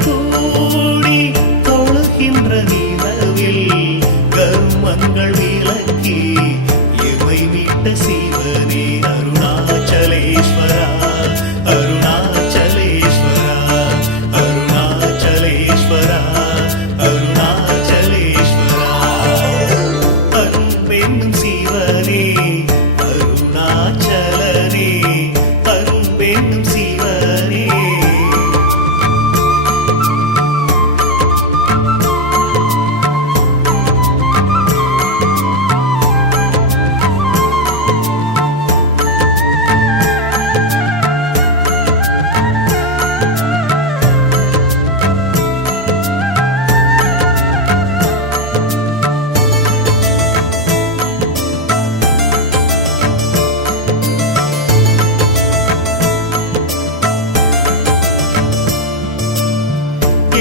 மக்கள் கூடி தொழுகின்ற நிலவில் கர்மங்கள் விலக்கி எமை மீட்ட சிவனே அருணாச்சலேஸ்வரா அருணாச்சலேஸ்வரா அருணாச்சலேஸ்வரா அருணாச்சலேஸ்வரா அன்பென்னும் சிவனே அருணாச்சலனே அன்பென்னும் சிவனே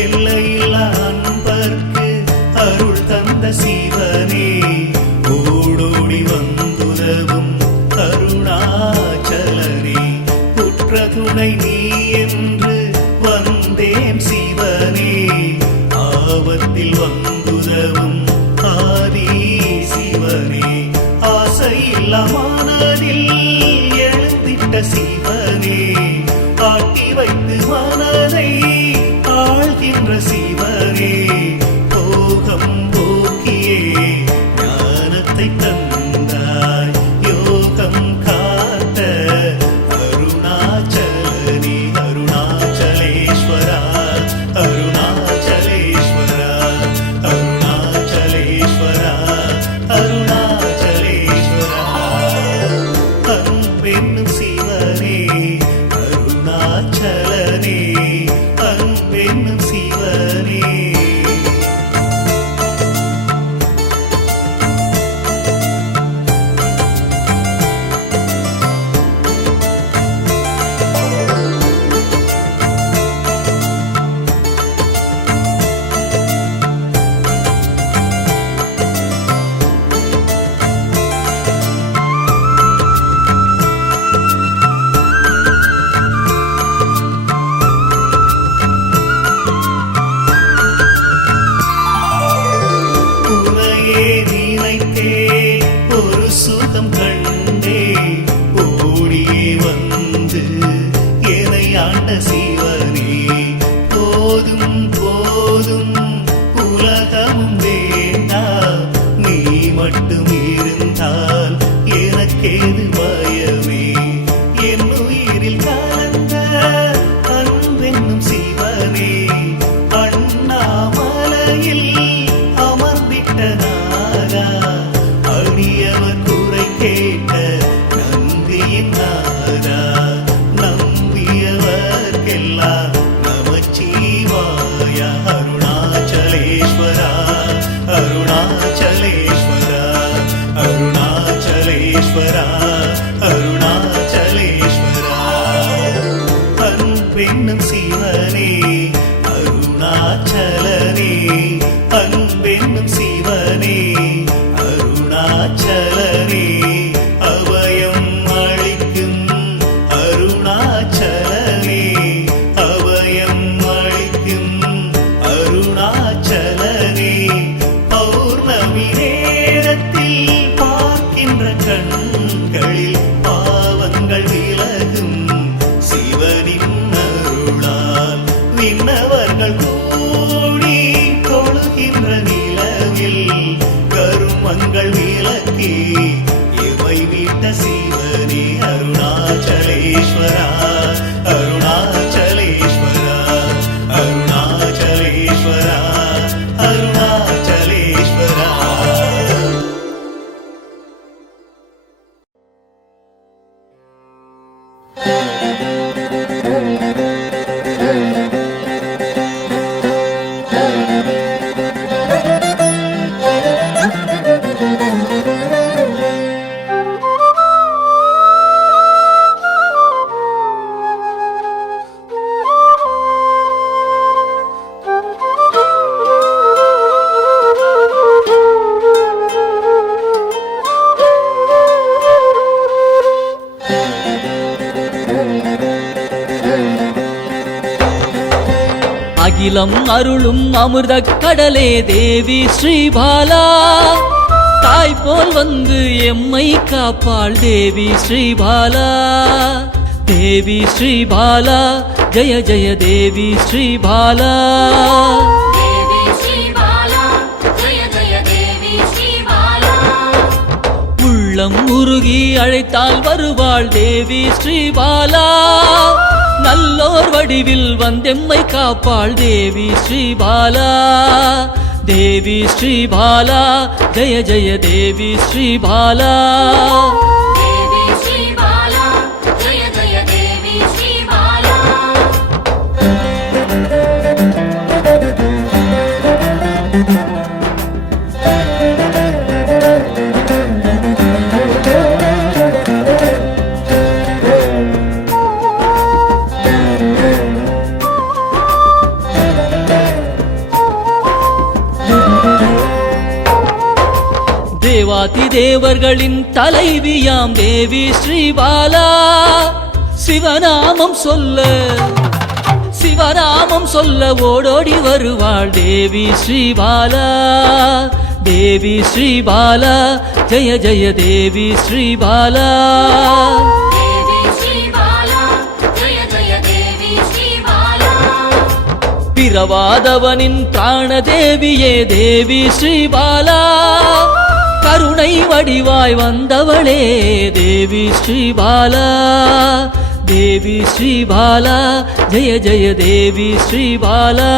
எல்லையில்லா அன்பர்க்கு அருள் தந்த சிவனே ஓடோடி வந்துதவும் அருணாச்சலனே உற்ற துணை நீ என்று வந்தேன் சிவனே ஆபத்தில் வந்துதவும் ஆதி சிவனே ஆசையில்லா மனதில் எழுந்திட்ட சிவனே ஆட்டி வைத்து மனதை ஆழ்கின்ற சிவனே போகம் போக்கியே ஞானத்தை தந்தாய் யோகம் காத்த அருணாச்சலனே அருணாச்சலேஸ்வரா அருணாச்சலேஸ்வரா அருணாச்சலேஸ்வரா அருணாச்சலேஸ்வரா அன்பென்னும் சிவனே அருணாச்சலனே அன்பென்னும் சிவனே ஒரு சுகம் கண்டே ஓடியே வந்து என்னை ஆண்ட சிவனே போதும் போதும் உலகமும் வேண்டாம் நீ மட்டும் இருந்தால் எனக்கேது பயமே என் உயிரில் கலந்த அன்பென்னும் சிவனே அண்ணாமலையில் அமர்ந்திட்ட நாதா அடியவர் குறை கேட்ட நந்தியின் நாதா நம்பியவர்க்கெல்லாம் நமச்சிவாய அருணாச்சலேஸ்வரா உள்ளம் அருளும் அமிர்த கடலே தேவி ஸ்ரீபாலா தாய் போல் வந்து எம்மை காப்பாள் தேவி ஸ்ரீபாலா தேவி ஸ்ரீபாலா ஜய ஜய தேவி ஸ்ரீபாலா உள்ளம் உருகி அழைத்தால் வருவாள் தேவி ஸ்ரீபாலா நல்லோர் வடிவில் வந்தெம்மை காப்பாள் தேவி ஸ்ரீபாலா தேவி ஸ்ரீபாலா ஜய ஜய தேவி ஸ்ரீபாலா தேவாதி தேவர்களின் தலைவியாம் தேவி ஸ்ரீபாலா சிவநாமம் சொல்ல ஓடோடி வருவாள் தேவி ஸ்ரீபாலா தேவி ஸ்ரீபாலா ஜய ஜய தேவி ஸ்ரீபாலா பிறவாதவனின் பிராணதேவியே தேவி ஸ்ரீபாலா கருணை வடிவாய் வந்தவளே தேவி ஸ்ரீபாலா தேவி ஸ்ரீபாலா ஜய ஜய தேவி ஸ்ரீபாலா